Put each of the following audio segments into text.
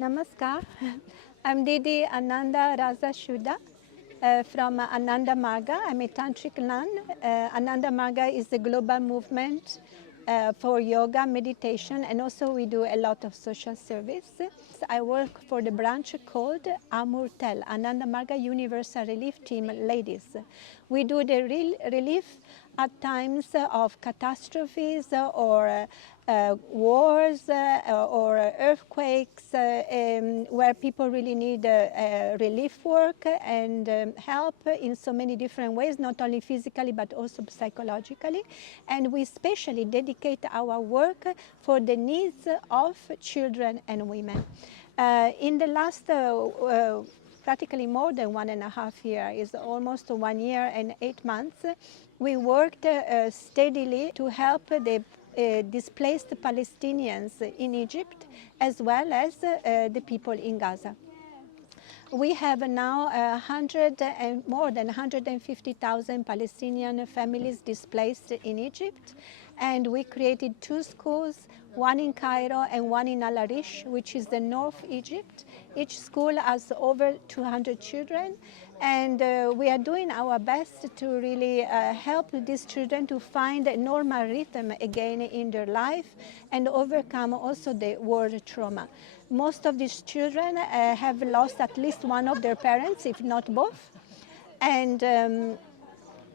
Namaskar. I'm Didi Ananda Rasasudha from Ananda Marga. I'm a tantric nun. Ananda Marga is a global movement for yoga, meditation, and also we do a lot of social service. I work for the branch called Amurtel, Ananda Marga Universal Relief Team Ladies. We do the relief at times of catastrophes or wars or earthquakes where people really need relief work and help in so many different ways, not only physically but also psychologically. And we especially dedicate our work for the needs of children and women. In the last practically more than 1.5 years, is almost 1 year and 8 months, we worked steadily to help the displaced Palestinians in Egypt as well as the people in Gaza. We have now more than 150,000 Palestinian families displaced in Egypt, and we created 2 schools, one in Cairo and one in Al Arish, which is the North Egypt. Each school has over 200 children, and we are doing our best to really help these children to find a normal rhythm again in their life and overcome also the war trauma. Most of these children have lost at least one of their parents, if not both, and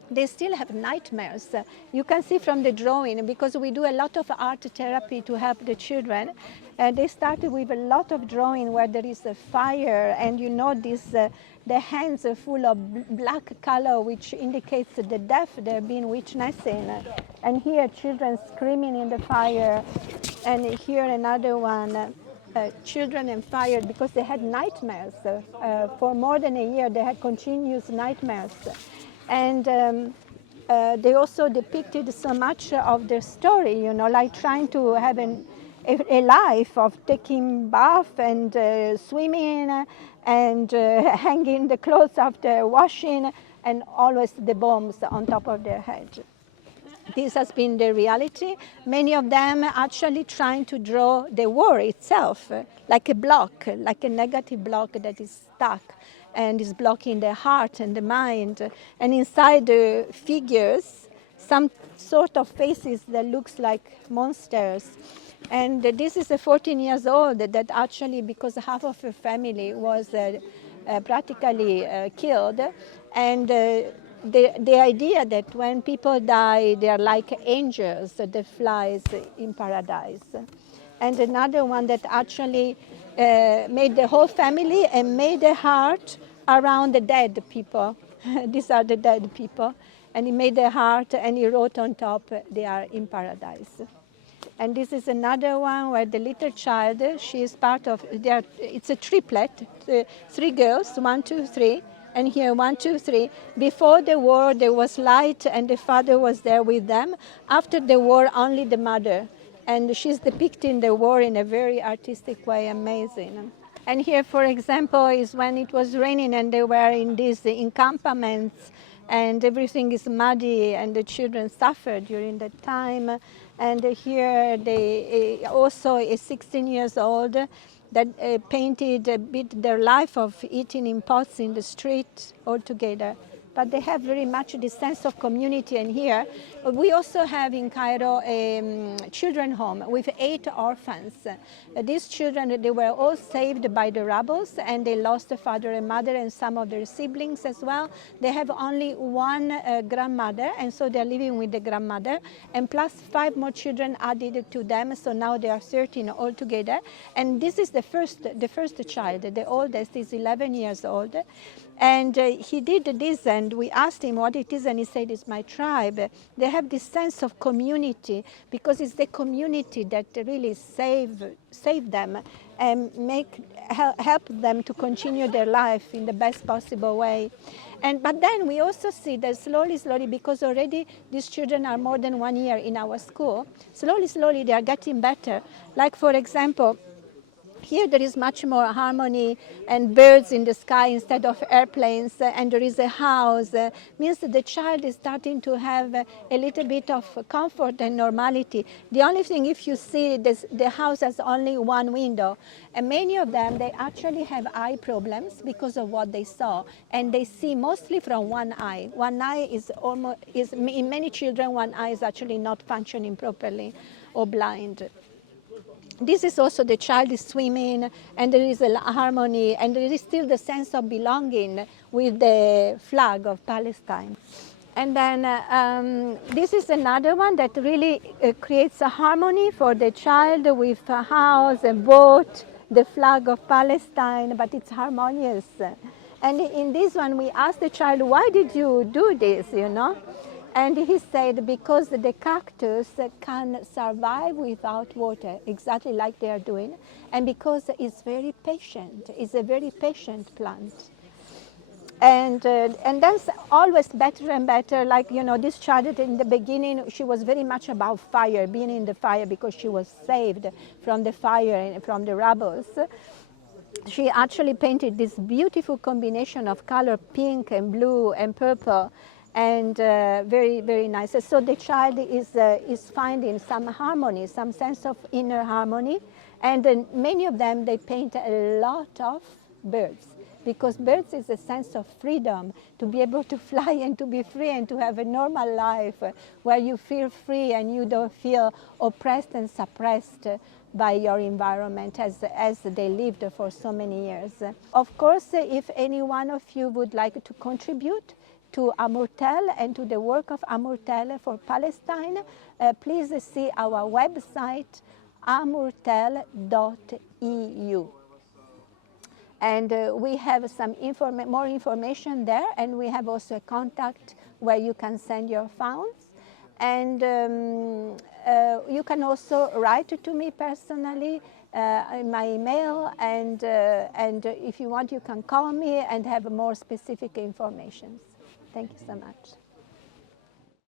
they still have nightmares. You can see from the drawing, because we do a lot of art therapy to help the children. They started with a lot of drawing where there is a fire, and you know the hands are full of black color, which indicates the death they've been witnessing. And here children screaming in the fire, and here another one. Children and fire because they had nightmares. For more than a year they had continuous nightmares. And they also depicted so much of their story, you know, like trying to have a life of taking bath and swimming and hanging the clothes after washing, and always the bombs on top of their head. This has been the reality. Many of them actually trying to draw the war itself, like a block, like a negative block that is stuck and is blocking the heart and the mind. And inside the figures, some sort of faces that looks like monsters. And this is a 14 years old that actually, because half of her family was practically killed, and the idea that when people die, they are like angels that flies in paradise. And another one that actually made the whole family and made a heart around the dead people. These are the dead people. And he made a heart and he wrote on top, they are in paradise. And this is another one where the little child, she is part of, it's a triplet, 3 girls, 1, 2, 3. And here, 1, 2, 3. Before the war, there was light, and the father was there with them. After the war, only the mother. And she's depicting the war in a very artistic way, amazing. And here, for example, is when it was raining and they were in these encampments, and everything is muddy, and the children suffered during that time. And here, they also is 16 years old, that painted a bit their life of eating in pots in the street altogether. But they have very much this sense of community. And here, we also have in Cairo a children home with 8 orphans. These children, they were all saved by the rebels, and they lost a father and mother and some of their siblings as well. They have only one grandmother, and so they're living with the grandmother, and plus 5 more children added to them, so now they are 13 altogether. And this is the first child. The oldest is 11 years old. And he did this, and we asked him what it is, and he said, it's my tribe. They have this sense of community, because it's the community that really save them and help them to continue their life in the best possible way. But then we also see that slowly, because already these children are more than 1 year in our school, slowly they are getting better. Like, for example, Here there is much more harmony and birds in the sky instead of airplanes, and there is a house. Means that the child is starting to have a little bit of comfort and normality. The only thing, if you see this, the house has only one window, and many of them, they actually have eye problems because of what they saw, and they see mostly from one eye. One eye is almost, in many children, one eye is actually not functioning properly or blind. This is also the child is swimming, and there is a harmony, and there is still the sense of belonging with the flag of Palestine. And then this is another one that really creates a harmony for the child with a house, a boat, the flag of Palestine, but it's harmonious. And in this one, we asked the child, why did you do this, you know? And he said, because the cactus can survive without water, exactly like they are doing, and because it's very patient. It's a very patient plant. And that's always better and better. Like, you know, this child in the beginning, she was very much about fire, being in the fire, because she was saved from the fire and from the rebels. She actually painted this beautiful combination of color, pink and blue and purple, and very, very nice. So the child is finding some harmony, some sense of inner harmony, and many of them, they paint a lot of birds, because birds is a sense of freedom, to be able to fly and to be free and to have a normal life where you feel free and you don't feel oppressed and suppressed by your environment as they lived for so many years. Of course, if any one of you would like to contribute to Amurtel and to the work of Amurtel for Palestine, please see our website, amurtel.eu. And we have some more information there, and we have also a contact where you can send your funds. And you can also write to me personally in my email, and if you want, you can call me and have more specific information. Thank you so much.